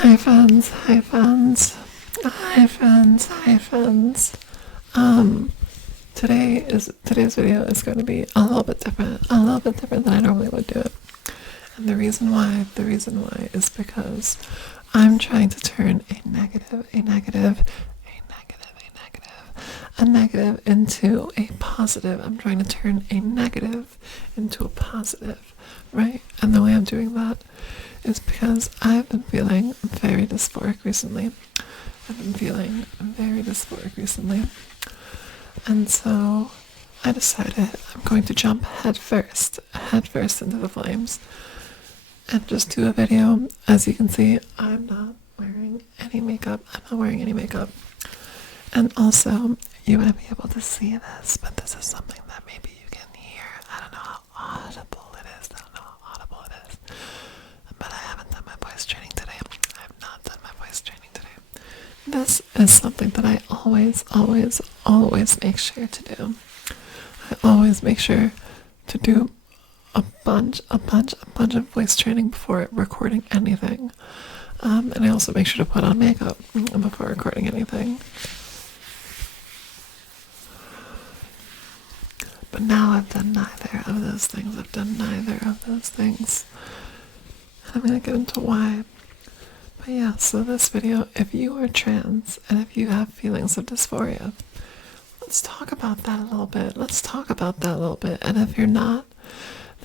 Hi friends, hi friends, hi friends, hi friends. Today's video is going to be a little bit different than I normally would do it. And the reason why is because I'm trying to turn a negative into a positive. I'm trying to turn a negative into a positive, right? And the way I'm doing that is because I've been feeling very dysphoric recently. And so I decided I'm going to jump headfirst into the flames and just do a video. As you can see, I'm not wearing any makeup. And also, you wouldn't be able to see this, but this is something that maybe you can hear. I don't know how audible it is. But I haven't done my voice training today. I have not done my voice training today. This is something that I always make sure to do. I always make sure to do a bunch of voice training before recording anything. And I also make sure to put on makeup before recording anything. But now I've done neither of those things. And I'm going to get into why. But yeah, so this video, if you are trans and if you have feelings of dysphoria, let's talk about that a little bit. And if you're not,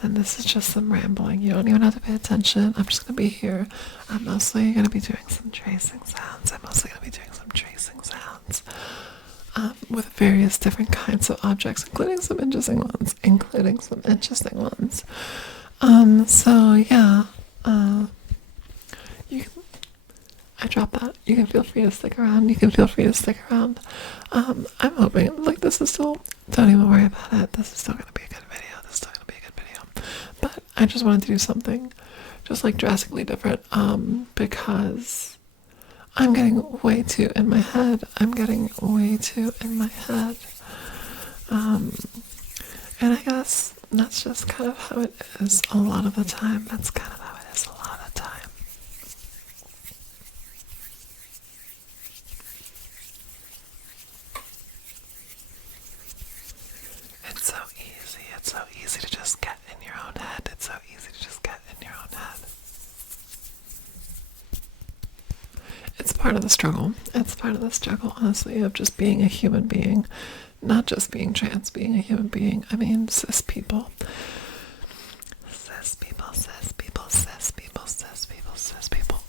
then this is just some rambling. You don't even have to pay attention. I'm just going to be here. I'm mostly going to be doing some tracing sounds. With various different kinds of objects, including some interesting ones. So yeah, I dropped that. You can feel free to stick around. I'm hoping, like, this is still, don't even worry about it. This is still going to be a good video. But I just wanted to do something just like drastically different, because I'm getting way too in my head. And I guess that's just kind of how it is a lot of the time. It's so easy to just get in your own head. It's part of the struggle. Honestly, of just being a human being. Not just being trans, being a human being. I mean, cis people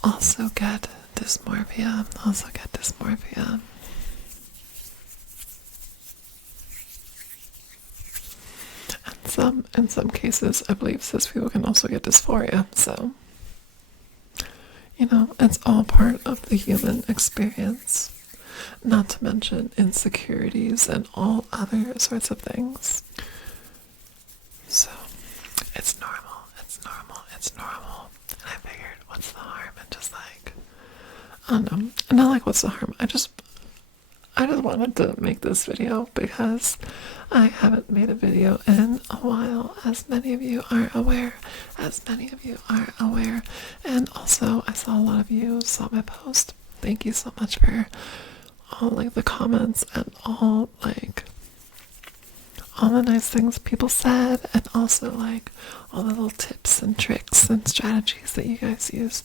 also get dysmorphia. In some cases, I believe cis people can also get dysphoria. So, you know, it's all part of the human experience. Not to mention insecurities and all other sorts of things. So, it's normal. And I figured, what's the harm? And just like, I don't know. And not like, what's the harm? I just wanted to make this video because I haven't made a video in a while, as many of you are aware. And also, I saw a lot of you saw my post. Thank you so much for all, like, the comments and all the nice things people said, and also like all the little tips and tricks and strategies that you guys use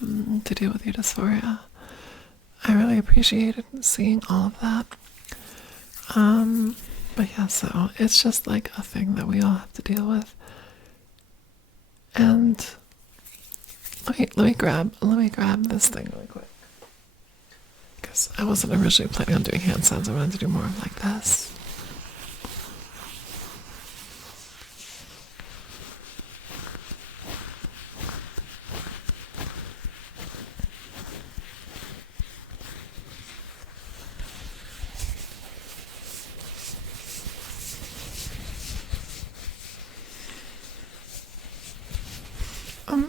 to deal with your dysphoria. I really appreciated seeing all of that. But yeah, so it's just like a thing that we all have to deal with. And let me grab this thing really quick, because I wasn't originally planning on doing hand sounds. I wanted to do more of like this.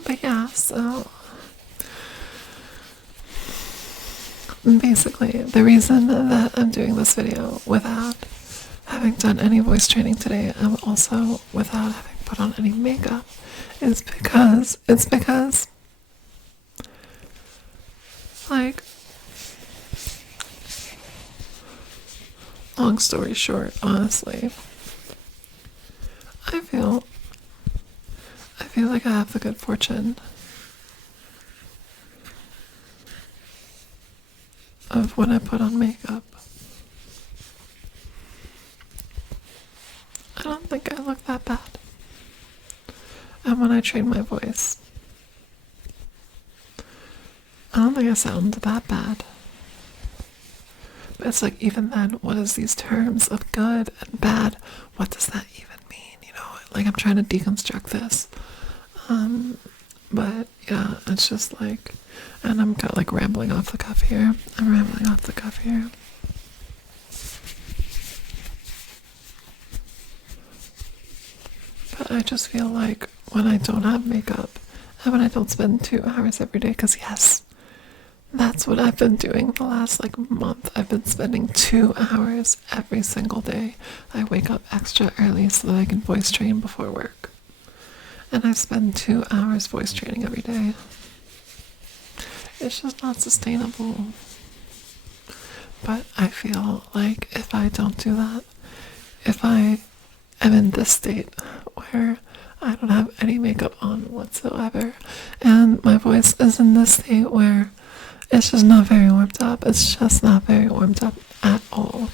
But yeah, so basically the reason that I'm doing this video without having done any voice training today, and also without having put on any makeup, is because Like, long story short, honestly, I feel like I have the good fortune of when I put on makeup. I don't think I look that bad. And when I train my voice, I don't think I sound that bad. But it's like, even then, what is these terms of good and bad? What does that even mean? You know, like, I'm trying to deconstruct this. But yeah, it's just like, and I'm kind of like rambling off the cuff here. But I just feel like when I don't have makeup and when I don't spend 2 hours every day, because yes, that's what I've been doing the last like month. I've been spending 2 hours every single day. I wake up extra early so that I can voice train before work. And I spend 2 hours voice training every day. It's just not sustainable. But I feel like if I don't do that, if I am in this state where I don't have any makeup on whatsoever, and my voice is in this state where it's just not very warmed up, it's just not very warmed up at all,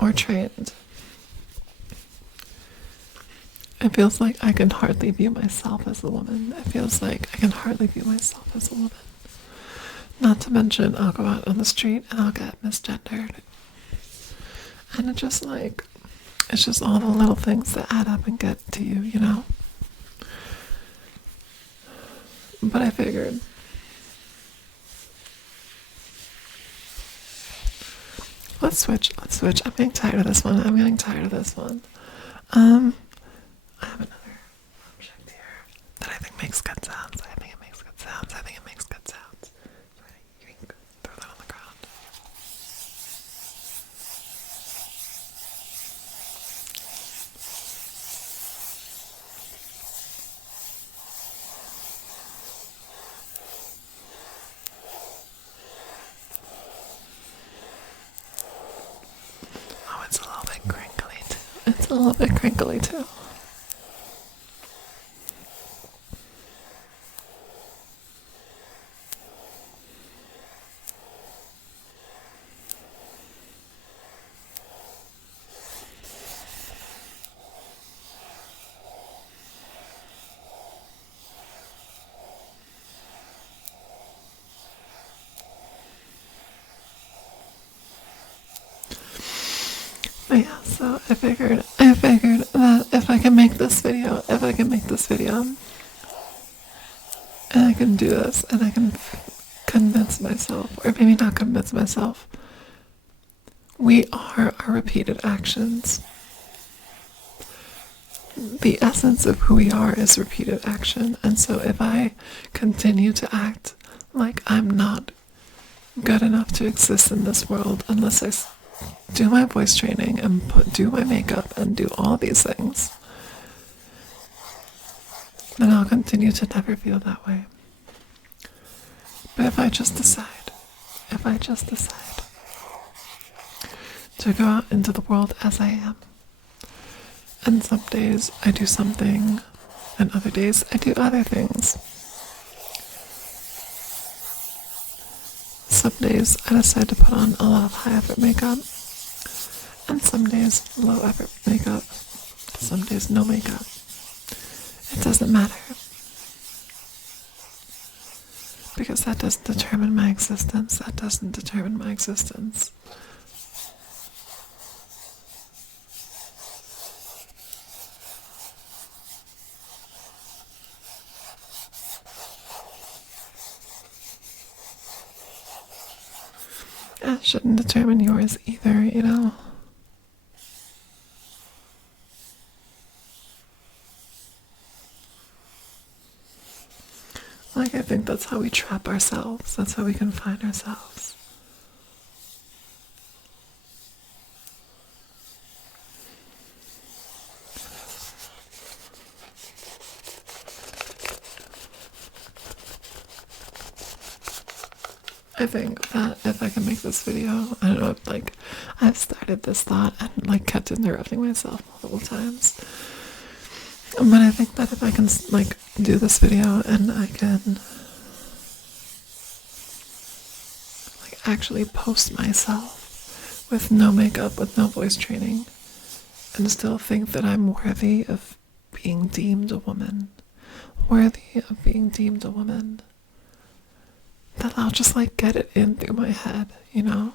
or trained, it feels like I can hardly view myself as a woman. It feels like I can hardly view myself as a woman. Not to mention, I'll go out on the street and I'll get misgendered. And it's just like, it's just all the little things that add up and get to you, you know? But I figured, let's switch. I'm getting tired of this one. I have another object here that I think makes good sounds. I think it makes good sounds. So you can throw that on the ground. Oh, it's a little bit crinkly too. But yeah, so I figured that if I can make this video, and I can do this, and I can convince myself, or maybe not convince myself, we are our repeated actions. The essence of who we are is repeated action. And so if I continue to act like I'm not good enough to exist in this world unless I do my voice training and do my makeup and do all these things, then I'll continue to never feel that way. But if I just decide to go out into the world as I am, and some days I do something, and other days I do other things. Some days I decide to put on a lot of high effort makeup, and some days low effort makeup, some days no makeup. It doesn't matter. Because that doesn't determine my existence. It shouldn't determine yours either, you know? Like, I think that's how we trap ourselves. That's how we confine ourselves. I think that if I can make this video, I don't know, like, I've started this thought and, like, kept interrupting myself multiple times. But I think that if I can, like, do this video and I can, like, actually post myself with no makeup, with no voice training, and still think that I'm worthy of being deemed a woman, that I'll just, like, get it in through my head, you know?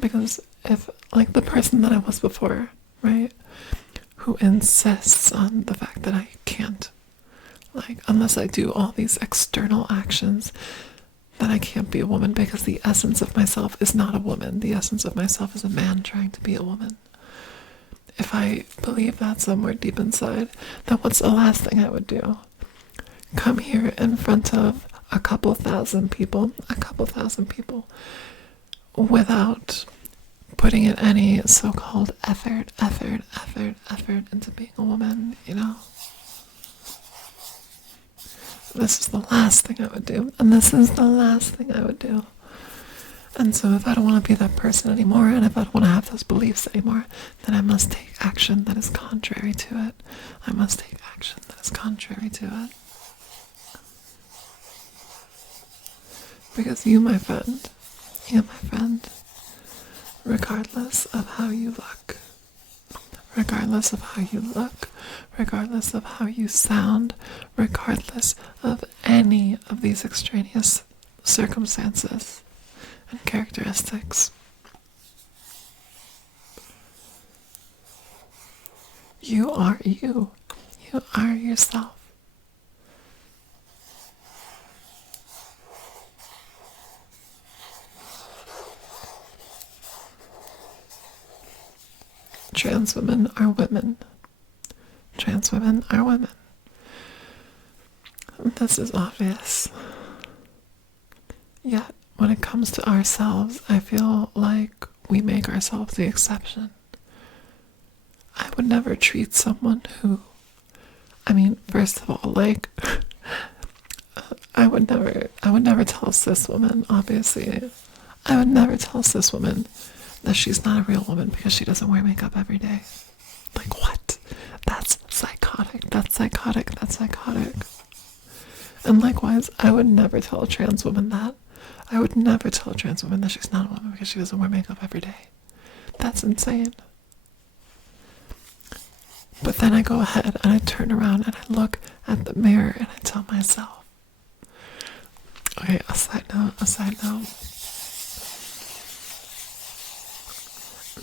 Because if, like, the person that I was before, right, who insists on the fact that I can't, like, unless I do all these external actions, that I can't be a woman, because the essence of myself is not a woman. The essence of myself is a man trying to be a woman. If I believe that somewhere deep inside, then what's the last thing I would do? Come here in front of a couple thousand people, without putting in any so-called effort into being a woman, you know? This is the last thing I would do, and this is the last thing I would do. And so if I don't want to be that person anymore, and if I don't want to have those beliefs anymore, then I must take action that is contrary to it. Because you, my friend, regardless of how you look, regardless of how you sound, regardless of any of these extraneous circumstances and characteristics, you are you. You are yourself. Trans women are women. This is obvious. Yet, when it comes to ourselves, I feel like we make ourselves the exception. I would never treat someone who, first of all, like, I would never tell a cis woman, obviously. I would never tell a cis woman that she's not a real woman because she doesn't wear makeup every day. Like, what? That's psychotic. And likewise, I would never tell a trans woman that. I would never tell a trans woman that she's not a woman because she doesn't wear makeup every day. That's insane. But then I go ahead and I turn around and I look at the mirror and I tell myself. Okay, a side note.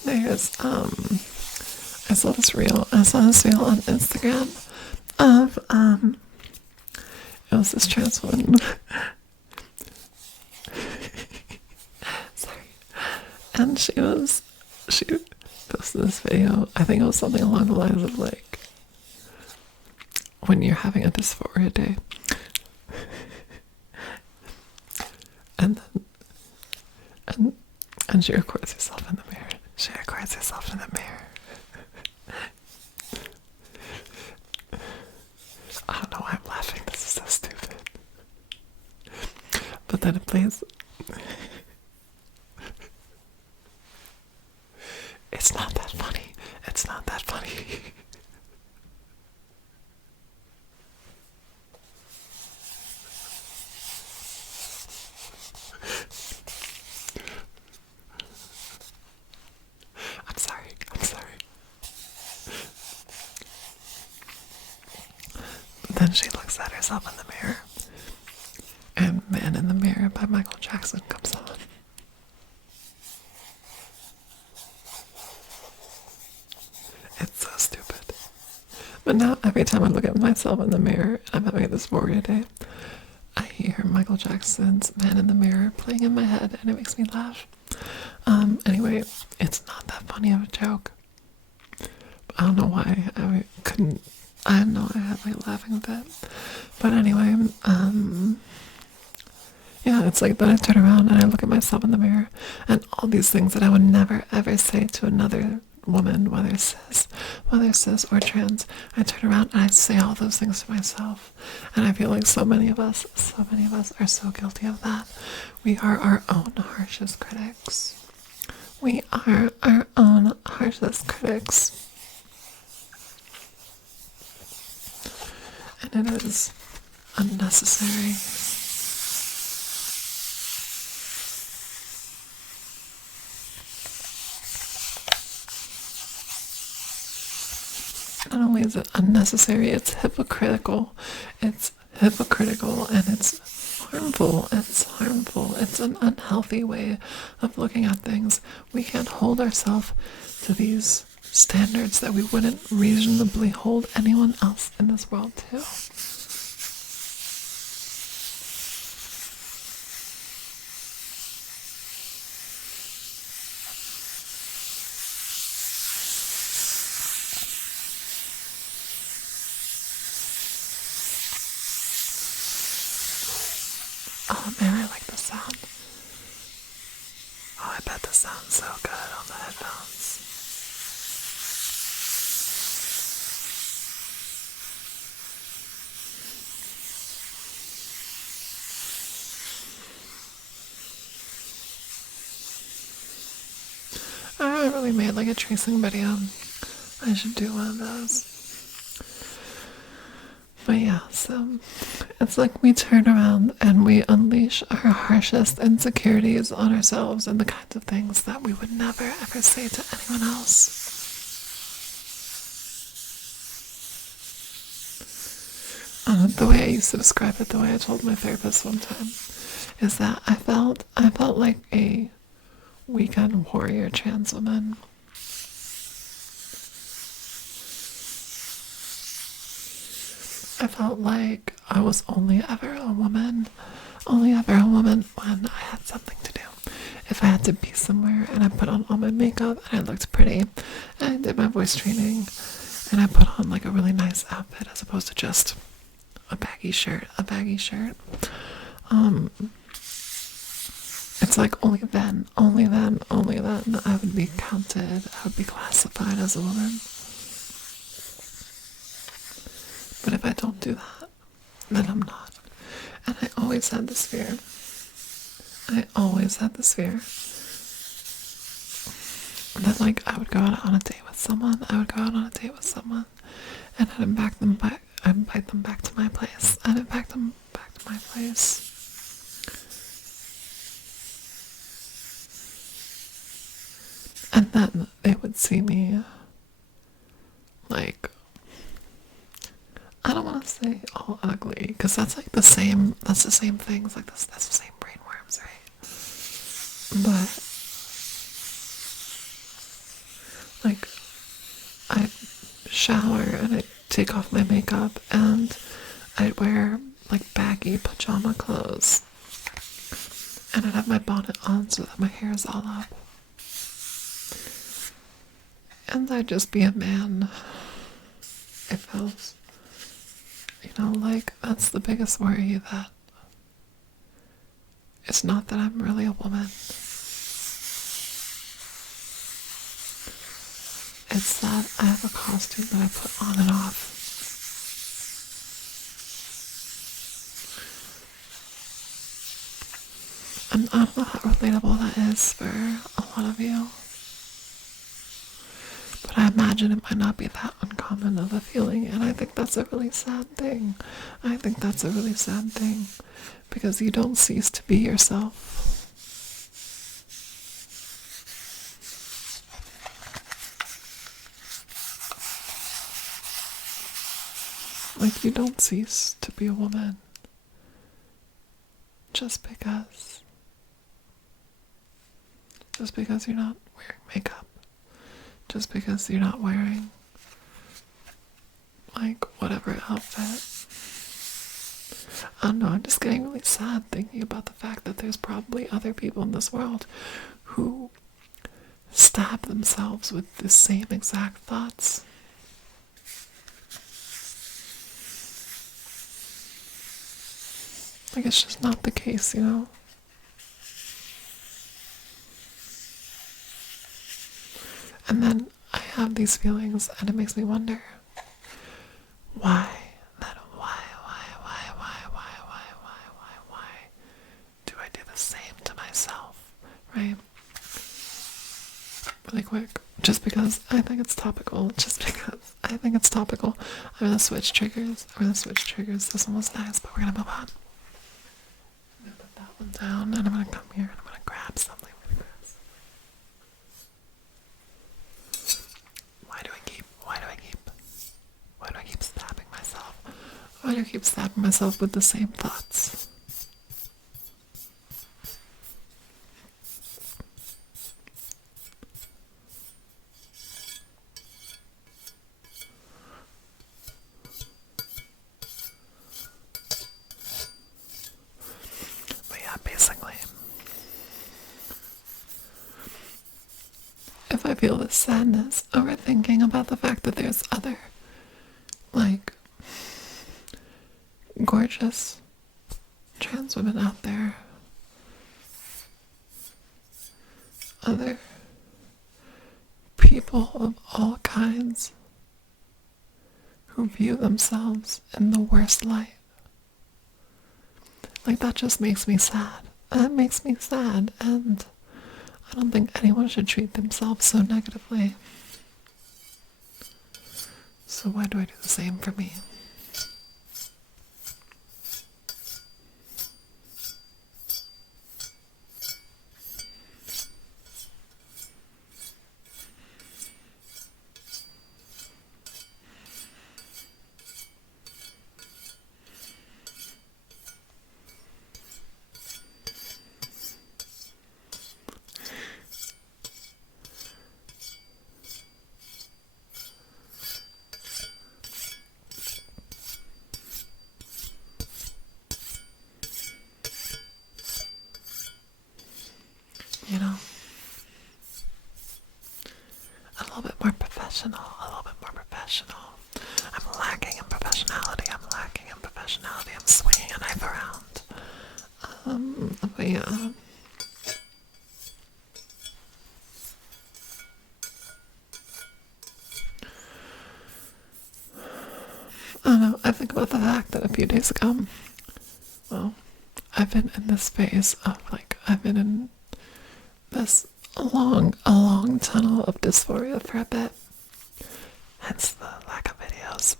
There's, I saw this reel on Instagram of, it was this trans woman. Sorry. And she posted this video. I think it was something along the lines of, like, when you're having a dysphoria day. And she records herself in the mirror. I don't know why I'm laughing. This is so stupid. But then it plays. It's not that funny. I'm sorry. But then she looks at herself in the mirror, and Man in the Mirror by Michael Jackson comes on. It's so stupid. But now every time I look at myself in the mirror and I'm having a dysphoria day, I hear Michael Jackson's Man in the Mirror playing in my head and it makes me laugh. Anyway, it's not that funny of a joke. I don't know why I couldn't. I had my laughing fit. But anyway, yeah, it's like that I turn around and I look at myself in the mirror and all these things that I would never ever say to another woman, whether cis or trans, I turn around and I say all those things to myself. And I feel like so many of us are so guilty of that. We are our own harshest critics. We are our own harshest critics. And it is unnecessary. Not only is it unnecessary, it's hypocritical. It's hypocritical and it's harmful. It's harmful. It's an unhealthy way of looking at things. We can't hold ourselves to these standards that we wouldn't reasonably hold anyone else in this world to. Oh man, I like the sound. Oh, I bet this sounds so good on the headphones. I haven't really made like a tracing video. I should do one of those. But yeah, so it's like we turn around and we unleash our harshest insecurities on ourselves and the kinds of things that we would never ever say to anyone else. The way I used to describe it, the way I told my therapist one time, is that I felt like a weekend warrior trans woman. I felt like I was only ever a woman when I had something to do. If I had to be somewhere and I put on all my makeup and I looked pretty and I did my voice training and I put on like a really nice outfit as opposed to just a baggy shirt. It's like only then I would be counted, I would be classified as a woman. But if I don't do that, then I'm not. And I always had this fear. That like I would go out on a date with someone, and I'd invite them back to my place. And then they would see me like, I don't want to say all ugly, because that's the same things, like that's the same brainworms, right? But like I'd shower and I'd take off my makeup and I'd wear like baggy pajama clothes and I'd have my bonnet on so that my hair is all up. And I'd just be a man. It feels, like that's the biggest worry, that it's not that I'm really a woman. It's that I have a costume that I put on and off. And I don't know how relatable that is for a lot of you. But I imagine it might not be that uncommon of a feeling, and I think that's a really sad thing. Because you don't cease to be yourself. Like, you don't cease to be a woman just because you're not wearing makeup. Just because you're not wearing, like, whatever outfit. I don't know, I'm just getting really sad thinking about the fact that there's probably other people in this world who stab themselves with the same exact thoughts. Like, it's just not the case, And then I have these feelings, and it makes me wonder why do I do the same to myself, right? Really quick, just because I think it's topical, I'm gonna switch triggers. This one was nice, but we're gonna move on. I'm gonna put that one down, and I'm gonna come here and I'm gonna grab something. Why do I keep stabbing myself? Why do I keep stabbing myself with the same thoughts? But yeah, basically, if I feel this sadness over thinking about the fact that there's other, like, gorgeous trans women out there, other people of all kinds who view themselves in the worst light, like, that just makes me sad. That makes me sad, and I don't think anyone should treat themselves so negatively. So why do I do the same for me? You know, a little bit more professional. I'm lacking in professionality. I'm swinging a knife around. But yeah. I don't know, I think about the fact that a few days ago, well, I've been in this phase of, like, I've been in this a long tunnel of dysphoria for a bit. Hence the lack of videos.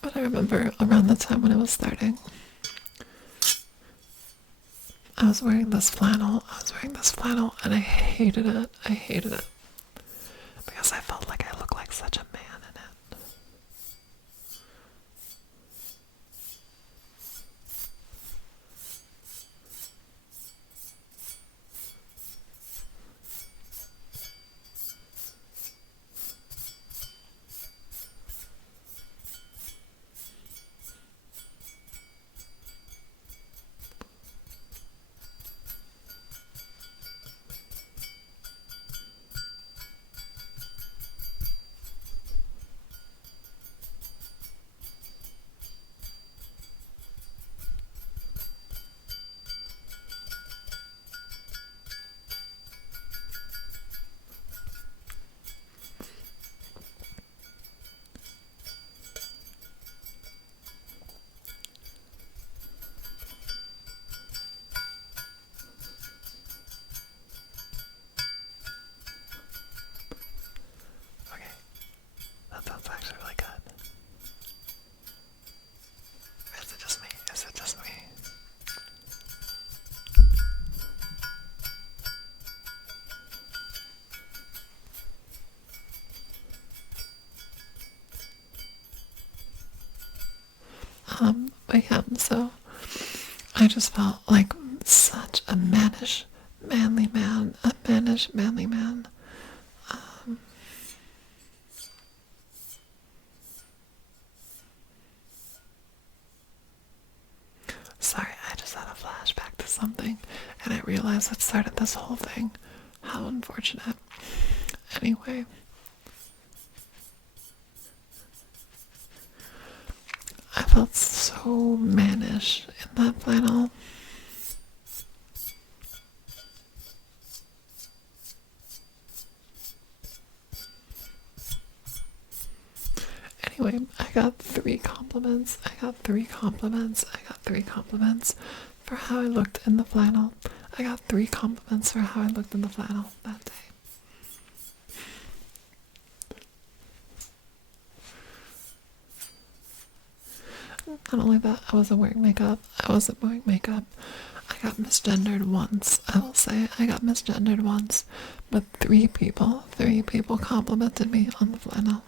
But I remember around the time when it was starting, I was wearing this flannel, and I hated it. Because I felt like I looked like such a man in it. That's actually really good. Or is it just me? But yeah, so I just felt like such a mannish, manly man. Sorry, I just had a flashback to something, and I realized it started this whole thing. How unfortunate. Anyway. I felt so mannish in that flannel. Actually, I got 3 compliments. I got 3 compliments. I got 3 compliments for how I looked in the flannel. I got 3 compliments for how I looked in the flannel that day. Not only that, I wasn't wearing makeup. I got misgendered once. I will say I got misgendered once, but 3 people complimented me on the flannel.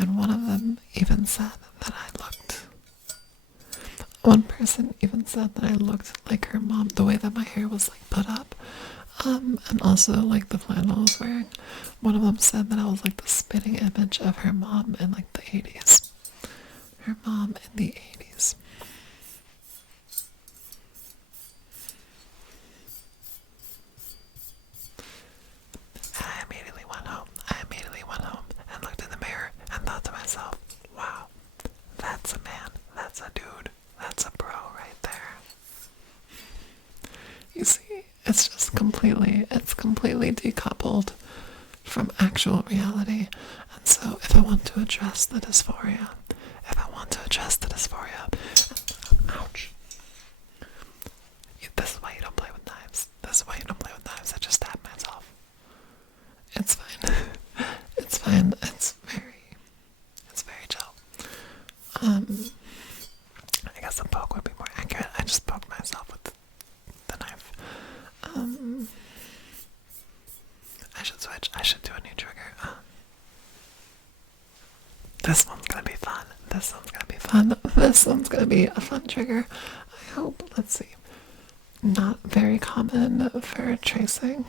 And one of them even said that one person even said that I looked like her mom, the way that my hair was like put up. And also like the flannel I was wearing. One of them said that I was like the spitting image of her mom in like the 80s. Her mom in the 80s. I immediately went home and looked in the mirror and thought to myself, wow, that's a man, that's a dude, that's a bro right there. You see, it's completely decoupled from actual reality. And so if I want to address the dysphoria, ouch. This is why you don't play with knives. I just stabbed myself. It's fine. It's fine. It's very chill. I guess a poke would be more accurate. I just poked myself with the knife. I should switch. I should do a new trigger. This one's gonna be fun. This one's gonna be a fun trigger. I hope. Let's see. Not very common for tracing.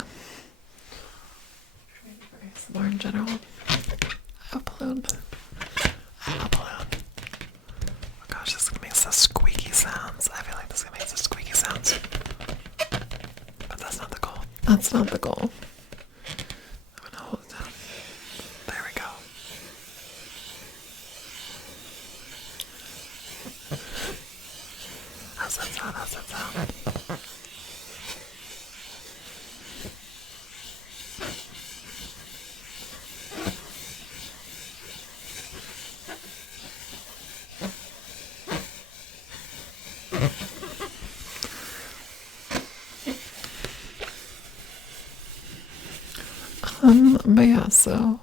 More in general. I have a balloon. Oh gosh, this is gonna make some squeaky sounds. I feel like this is gonna make some squeaky sounds. But that's not the goal. I'm gonna hold it down. There we go. How's that sound? But yeah, so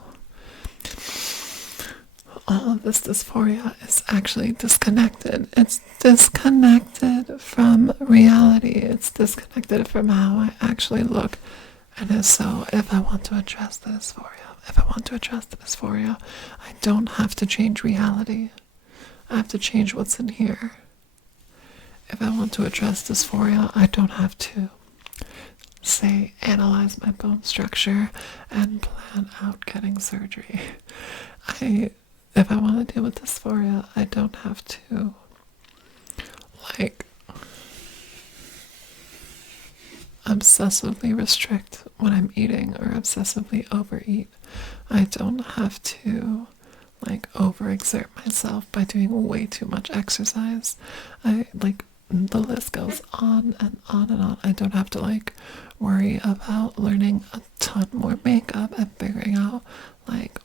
all of this dysphoria is actually disconnected. It's disconnected from reality. It's disconnected from how I actually look. And so if I want to address the dysphoria, I don't have to change reality. I have to change what's in here. If I want to address dysphoria, I don't have to say analyze my bone structure and plan out getting surgery. If I want to deal with dysphoria, I don't have to obsessively restrict what I'm eating or obsessively overeat. I don't have to overexert myself by doing way too much exercise. The list goes on and on and on. I don't have to worry about learning a ton more makeup and figuring out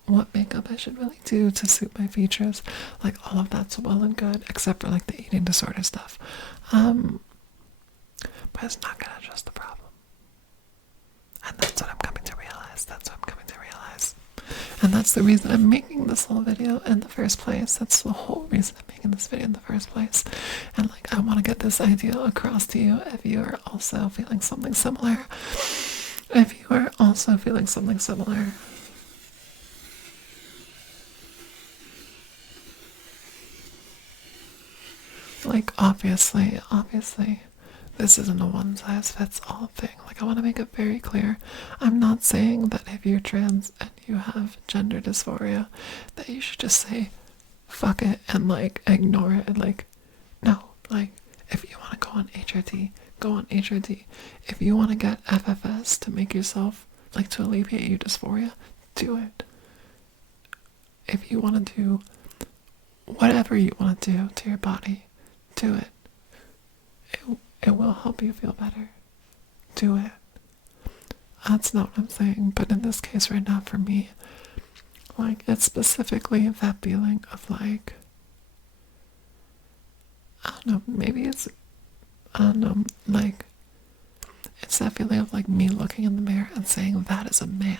what makeup I should really do to suit my features. All of that's well and good, except for the eating disorder stuff. But it's not gonna address the problem. And that's what I'm coming to realize. And that's the reason I'm making this whole video in the first place. That's the whole reason I'm making this video in the first place. And I want to get this idea across to you if you are also feeling something similar. Obviously, this isn't a one-size-fits-all thing. I want to make it very clear. I'm not saying that if you're trans and you have gender dysphoria, that you should just say, fuck it, and ignore it. No. If you want to go on HRT, go on HRT. If you want to get FFS to make yourself, to alleviate your dysphoria, do it. If you want to do whatever you want to do to your body, do it. It will help you feel better. Do it. That's not what I'm saying, but in this case right now for me, Like, it's specifically that feeling of like, I don't know, maybe it's, I don't know, like, it's that feeling of like me looking in the mirror and saying, that is a man.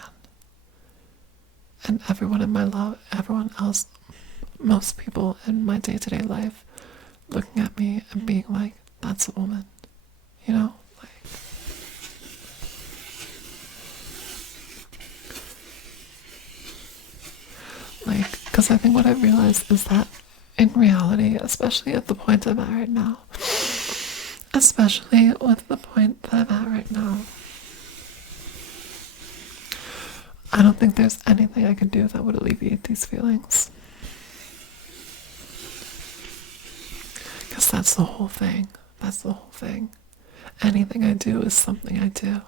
And everyone in my love, everyone else, most people in my day-to-day life looking at me and being like, that's a woman. You know? Like, because I think what I've realized is that in reality, especially at the point I'm at right now, especially with the point that I'm at right now, I don't think there's anything I could do that would alleviate these feelings. Because that's the whole thing. That's the whole thing. Anything I do is something I do.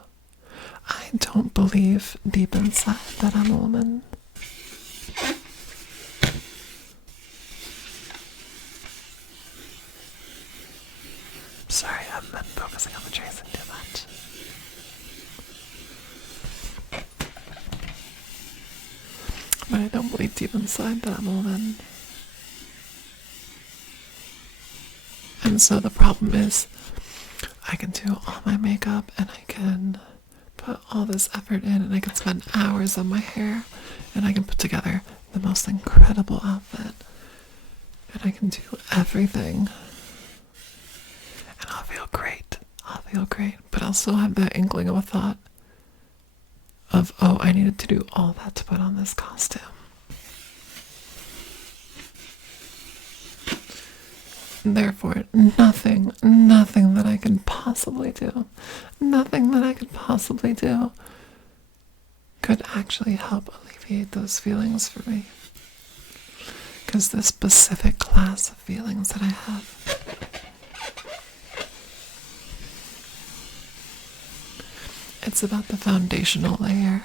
I don't believe deep inside that I'm a woman. Sorry, I've been focusing on the tracing too much. But I don't believe deep inside that I'm a woman. And so the problem is, I can do all my makeup and I can put all this effort in and I can spend hours on my hair and I can put together the most incredible outfit and I can do everything and I'll feel great. I'll feel great. But I'll still have that inkling of a thought of, oh, I needed to do all that to put on this costume. Therefore, nothing that I can possibly do, nothing that I could possibly do could actually help alleviate those feelings for me. Because this specific class of feelings that I have, it's about the foundational layer.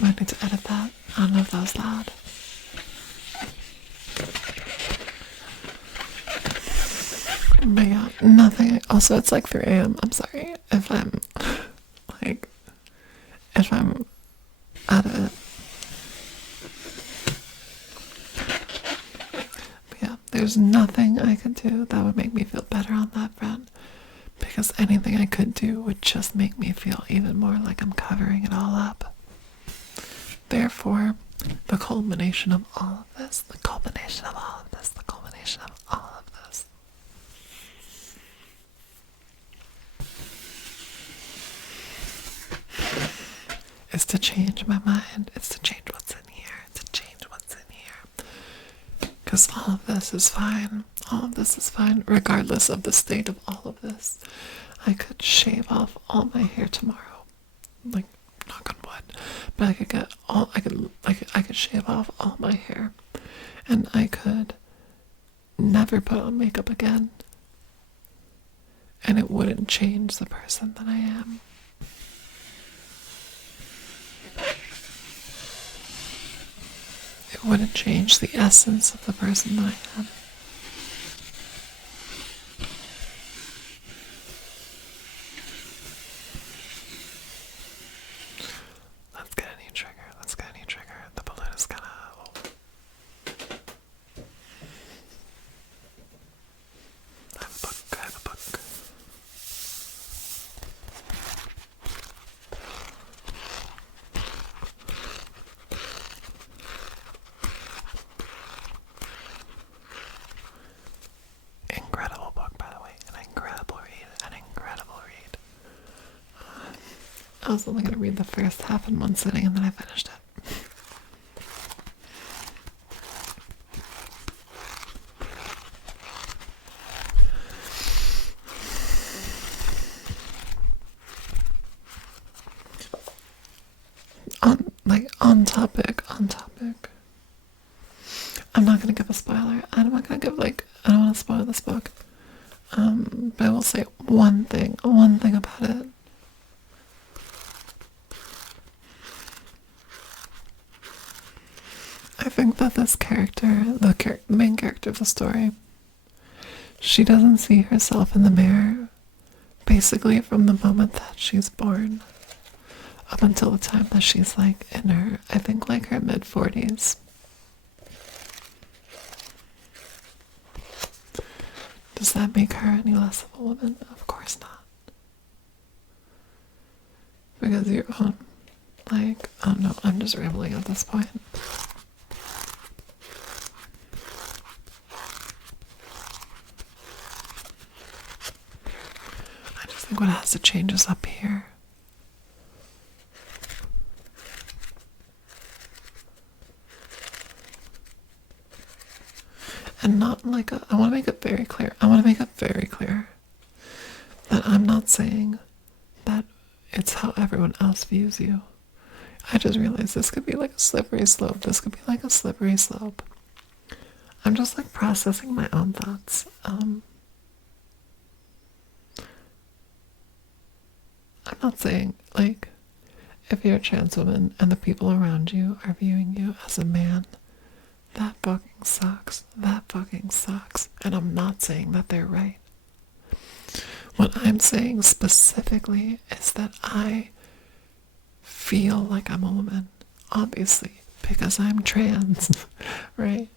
I need to edit that. I don't know if that was loud. But yeah, nothing. Also, it's like 3 a.m. I'm sorry if I'm like, if I'm out of it. But yeah, there's nothing I could do that would make me feel better on that front. Because anything I could do would just make me feel even more like I'm covering it all up. Therefore, the culmination of all of this, the culmination of all of this, the culmination of all of this is to change my mind. It's to change what's in here. To change what's in here. Because all of this is fine. All of this is fine, regardless of the state of all of this. I could shave off all my hair tomorrow. Like, knock on wood. But I could shave off all my hair. And I could never put on makeup again. And it wouldn't change the person that I am. It wouldn't change the essence of the person that I am. Let's get a new trigger. Let's get a new trigger. The balloon is kind of old. I have a book. I have a book. Incredible book, by the way. An incredible read. An incredible read. I was only going to read the first half in one sitting and then I finished it. like on topic. I'm not gonna give a spoiler. I'm not gonna give like, I don't want to spoil this book. But I will say one thing about it. I think that this character, the main character of the story, she doesn't see herself in the mirror basically from the moment that she's born up until the time that she's like in her, I think like her mid-40s. Does that make her any less of a woman? Of course not. Because your own, like, oh no, I'm just rambling at this point. I just think what has to change is up here. And not like I want to make it very clear. That I'm not saying that it's how everyone else views you. I just realized this could be like a slippery slope. I'm just like processing my own thoughts. I'm not saying like if you're a trans woman and the people around you are viewing you as a man, that fucking sucks. And I'm not saying that they're right. What I'm saying specifically is that I feel like I'm a woman, obviously, because I'm trans, right?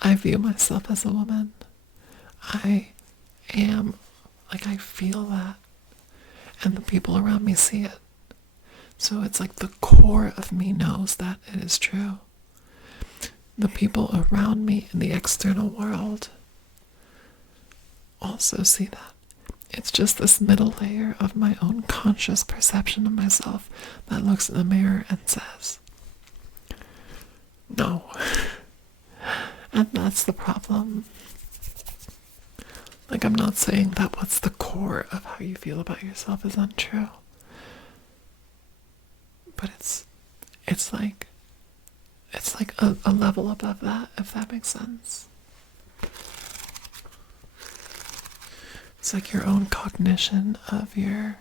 I view myself as a woman. I am, like, I feel that. And the people around me see it. So it's like the core of me knows that it is true. The people around me in the external world also see that. It's just this middle layer of my own conscious perception of myself that looks in the mirror and says, no. And that's the problem. Like, I'm not saying that what's the core of how you feel about yourself is untrue. But it's like a level above that, if that makes sense. It's like your own cognition of your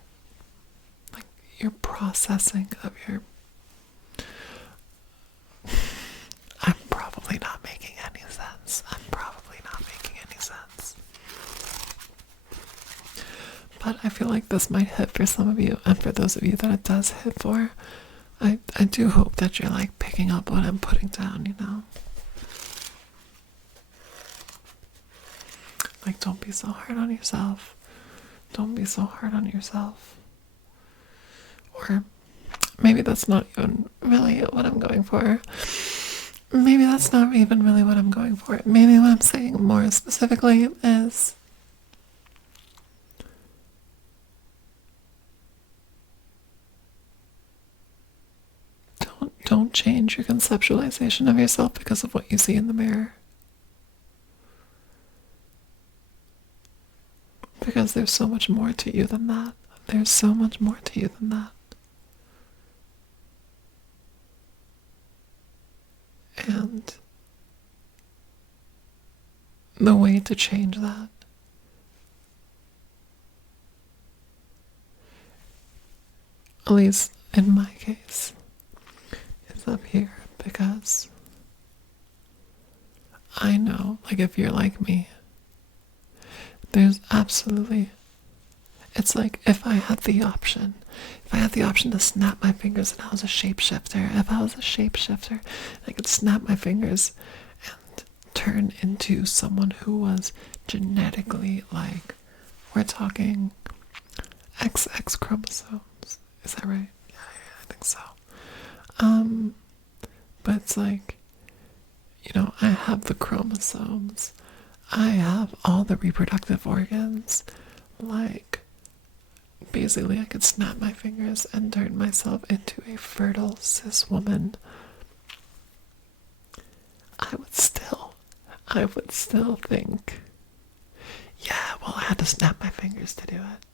processing of your... I'm probably not making any sense. But I feel like this might hit for some of you, and for those of you that it does hit for, I do hope that you're like picking up what I'm putting down, you know? Like, don't be so hard on yourself. Or maybe that's not even really what I'm going for. Maybe what I'm saying more specifically is don't change your conceptualization of yourself because of what you see in the mirror. Because there's so much more to you than that. And the way to change that at least in my case, is up here, because I know, like, if you're like me, there's absolutely, it's like if I had the option to snap my fingers and I was a shapeshifter, I could snap my fingers and turn into someone who was genetically, like, we're talking XX chromosomes. Is that right? Yeah, I think so. But it's like, you know, I have the chromosomes. I have all the reproductive organs. Like, basically I could snap my fingers and turn myself into a fertile cis woman. I would still think, yeah, well, I had to snap my fingers to do it.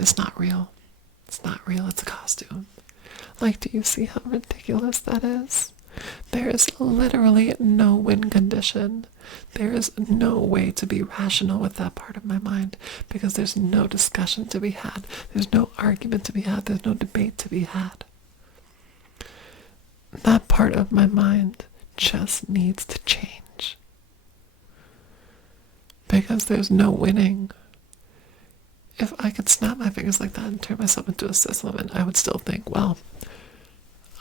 It's not real. It's a costume. Like, do you see how ridiculous that is? There is literally no win condition. There is no way to be rational with that part of my mind because there's no discussion to be had. There's no argument to be had. There's no debate to be had. That part of my mind just needs to change because there's no winning. If I could snap my fingers like that and turn myself into a cis woman, I would still think, well,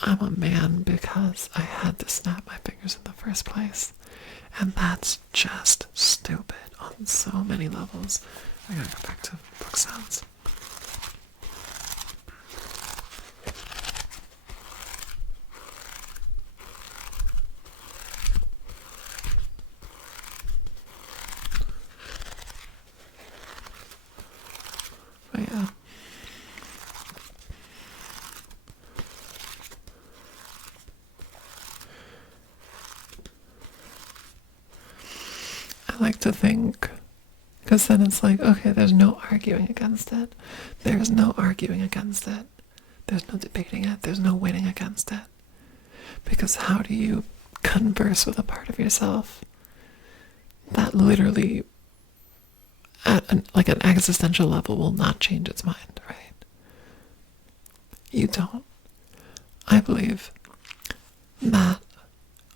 I'm a man because I had to snap my fingers in the first place. And that's just stupid on so many levels. I gotta go back to book sounds. But yeah. I like to think, because then it's like, okay, there's no arguing against it. There's no arguing against it. There's no debating it. There's no winning against it. Because how do you converse with a part of yourself that literally, at an existential level, will not change its mind, right? You don't. I believe that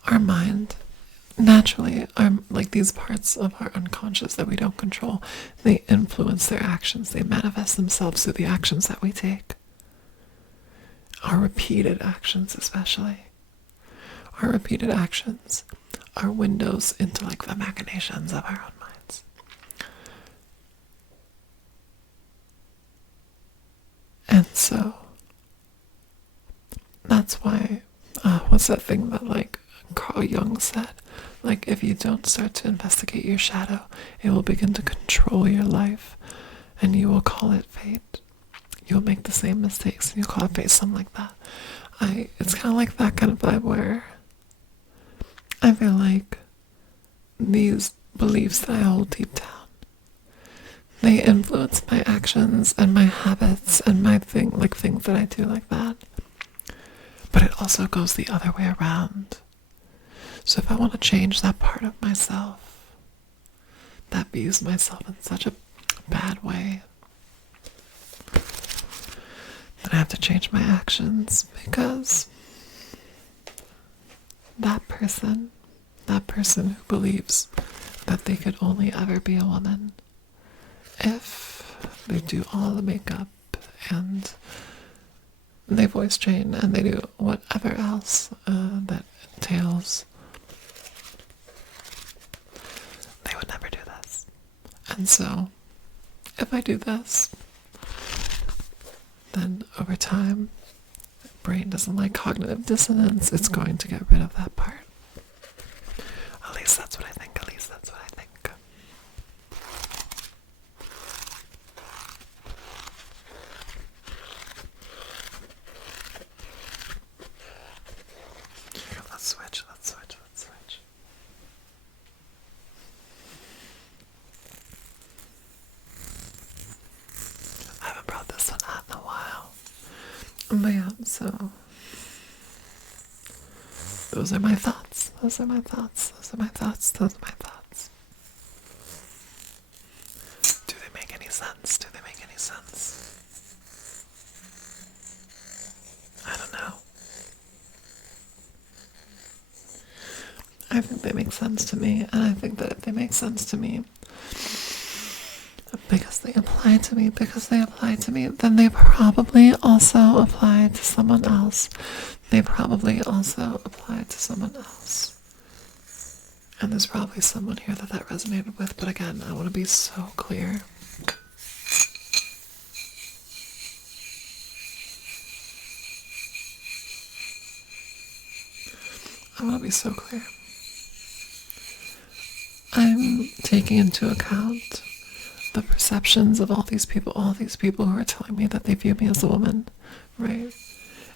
our mind naturally are like these parts of our unconscious that we don't control. They influence their actions. They manifest themselves through the actions that we take. Our repeated actions, especially. Our repeated actions are windows into like the machinations of our own minds. And so that's why, what's that thing that like Carl Jung said? Like, if you don't start to investigate your shadow, it will begin to control your life, and you will call it fate. You'll make the same mistakes, and you'll call it fate, something like that. It's kind of like that kind of vibe where I feel like these beliefs that I hold deep down, they influence my actions and my habits and my things that I do like that. But it also goes the other way around. So if I want to change that part of myself that views myself in such a bad way, then I have to change my actions, because that person who believes that they could only ever be a woman if they do all the makeup and they voice train and they do whatever else that entails, they would never do this. And so if I do this, then over time, brain doesn't like cognitive dissonance. It's going to get rid of that part. At least that's what I think. At least that's what I think. Let's switch. I haven't brought this one out in a while. But yeah, so those are my thoughts. Do they make any sense? I don't know. I think they make sense to me, and I think that if they make sense to me because they apply to me, then they probably also apply to someone else. And there's probably someone here that resonated with, but again, I want to be so clear. I'm taking into account the perceptions of all these people who are telling me that they view me as a woman, right?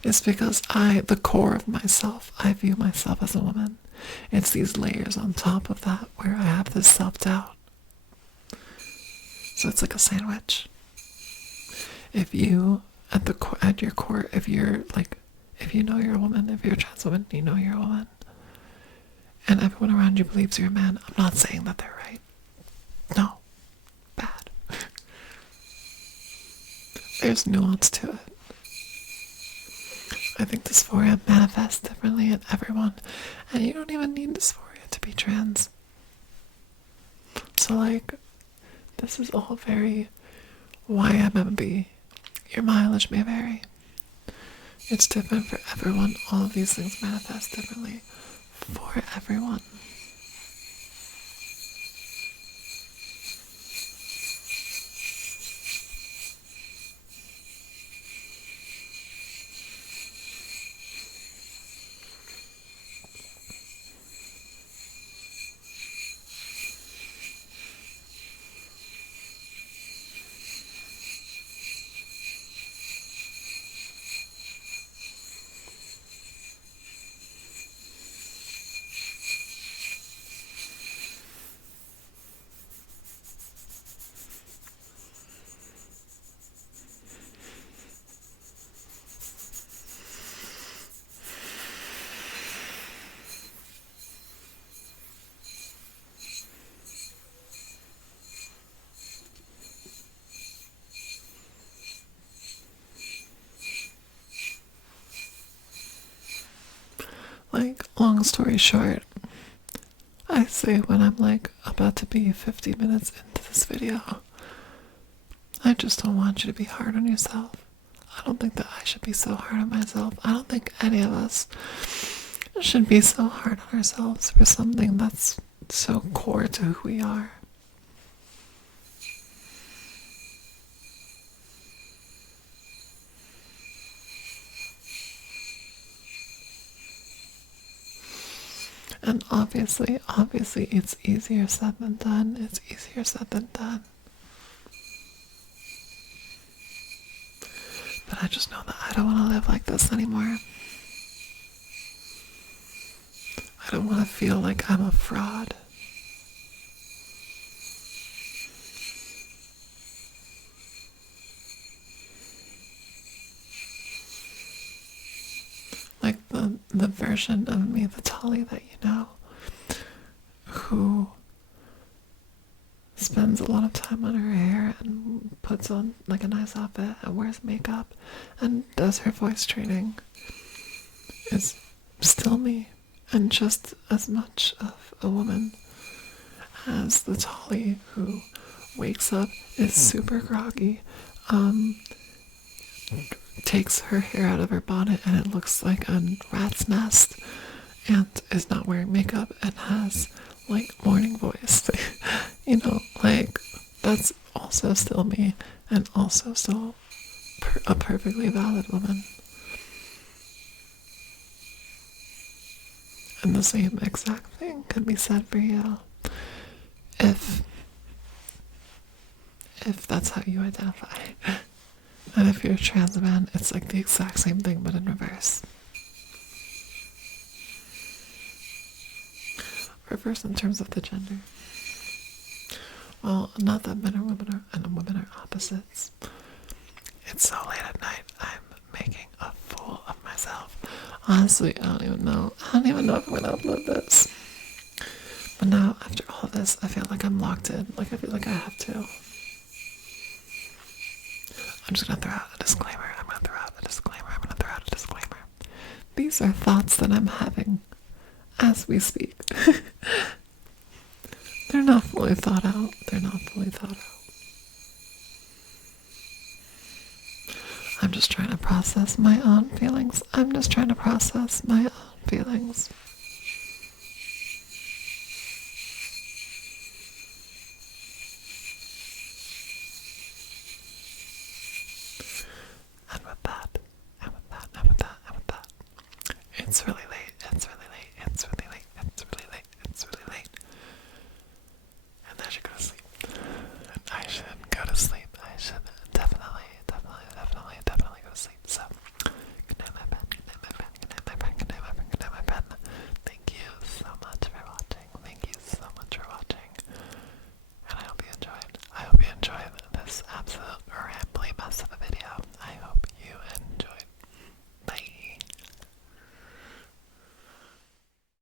It's because the core of myself, I view myself as a woman. It's these layers on top of that where I have this self-doubt. So it's like a sandwich. If you, at your core, if you're like if you know you're a woman, if you're a trans woman, you know you're a woman, and everyone around you believes you're a man, I'm not saying that they're right. No. Bad. There's nuance to it. I think dysphoria manifests differently in everyone, and you don't even need dysphoria to be trans. So, like, this is all very YMMB. Your mileage may vary. It's different for everyone. All of these things manifest differently for everyone. Like, long story short, I say when I'm like about to be 50 minutes into this video, I just don't want you to be hard on yourself. I don't think that I should be so hard on myself. I don't think any of us should be so hard on ourselves for something that's so core to who we are. And obviously, it's easier said than done. It's easier said than done. But I just know that I don't want to live like this anymore. I don't want to feel like I'm a fraud. Like the version of me, the Tolly that you know, who spends a lot of time on her hair and puts on like a nice outfit and wears makeup and does her voice training, is still me, and just as much of a woman as the Tolly who wakes up, is super groggy, takes her hair out of her bonnet and it looks like a rat's nest, and is not wearing makeup and has like morning voice. You know, like, that's also still me, and also still a perfectly valid woman. And the same exact thing can be said for you if that's how you identify. And if you're a trans man, it's like the exact same thing but in reverse. Reverse in terms of the gender. Well, not that men are women and women are opposites. It's so late at night, I'm making a fool of myself. Honestly, I don't even know if I'm gonna upload this. But now, after all of this, I feel like I'm locked in. Like, I feel like I have to. I'm just gonna throw out a disclaimer. These are thoughts that I'm having as we speak. They're not fully thought out. I'm just trying to process my own feelings. And with that, it's really late